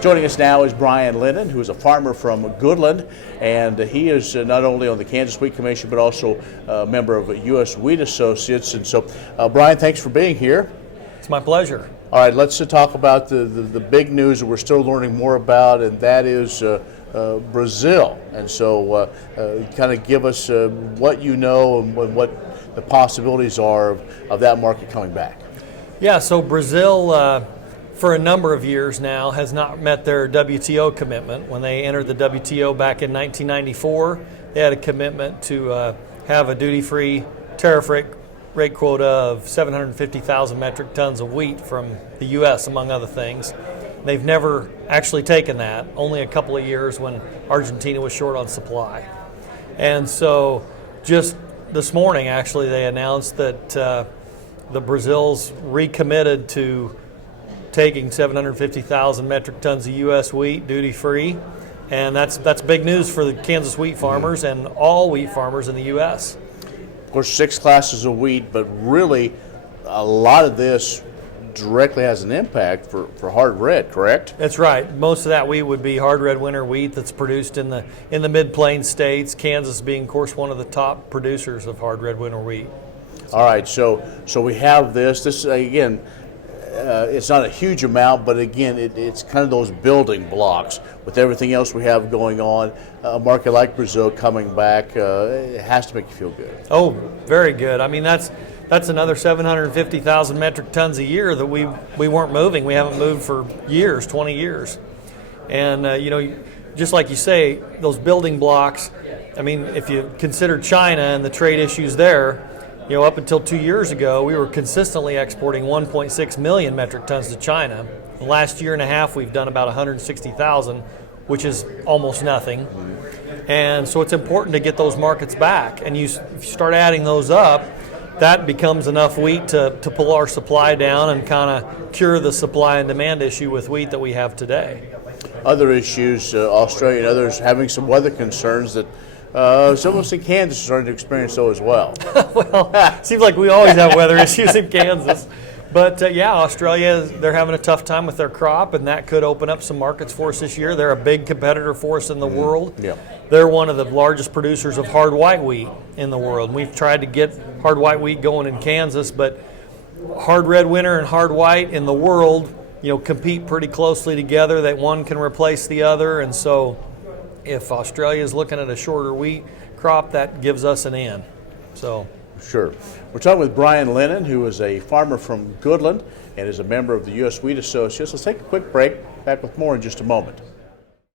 Joining us now is Brian Linin, who is a farmer from Goodland, and he is not only on the Kansas Wheat Commission, but also a member of U.S. Wheat Associates. And so, Brian, thanks for being here. It's my pleasure. All right, let's talk about the big news that we're still learning more about, and that is Brazil. And so kind of give us what you know and what the possibilities are of that market coming back. Yeah, so Brazil, for a number of years now, has not met their WTO commitment. When they entered the WTO back in 1994, they had a commitment to have a duty-free tariff rate quota of 750,000 metric tons of wheat from the U.S., among other things. They've never actually taken that, only a couple of years when Argentina was short on supply. And so just this morning, actually, they announced that the Brazil's recommitted to taking 750,000 metric tons of U.S. wheat duty-free, and that's big news for the Kansas wheat farmers and all wheat farmers in the U.S. Of course, 6 classes of wheat, but really a lot of this directly has an impact for hard red, correct? That's right. Most of that wheat would be hard red winter wheat that's produced in the mid-plains states, Kansas being, of course, one of the top producers of hard red winter wheat. All right, so we have this. This, again, it's not a huge amount, but again, it's kind of those building blocks with everything else we have going on. A market like Brazil coming back, it has to make you feel good. Oh, very good. I mean, that's another 750,000 metric tons a year that we weren't moving. We haven't moved for years, 20 years. And, just like you say, those building blocks, I mean, if you consider China and the trade issues there, up until 2 years ago, we were consistently exporting 1.6 million metric tons to China. The last year and a half, we've done about 160,000, which is almost nothing. And so it's important to get those markets back. And if you start adding those up, that becomes enough wheat to pull our supply down and kind of cure the supply and demand issue with wheat that we have today. Other issues, Australia and others having some weather concerns that some of us in Kansas are starting to experience so as well. Well, seems like we always have weather issues in Kansas. But Australia, they're having a tough time with their crop, and that could open up some markets for us this year. They're a big competitor for us in the world. Yeah. They're one of the largest producers of hard white wheat in the world. We've tried to get hard white wheat going in Kansas, but hard red winter and hard white in the world, compete pretty closely together, that one can replace the other. And so if Australia is looking at a shorter wheat crop, that gives us an in. So. Sure. We're talking with Brian Linin, who is a farmer from Goodland and is a member of the U.S. Wheat Associates. Let's take a quick break. Back with more in just a moment.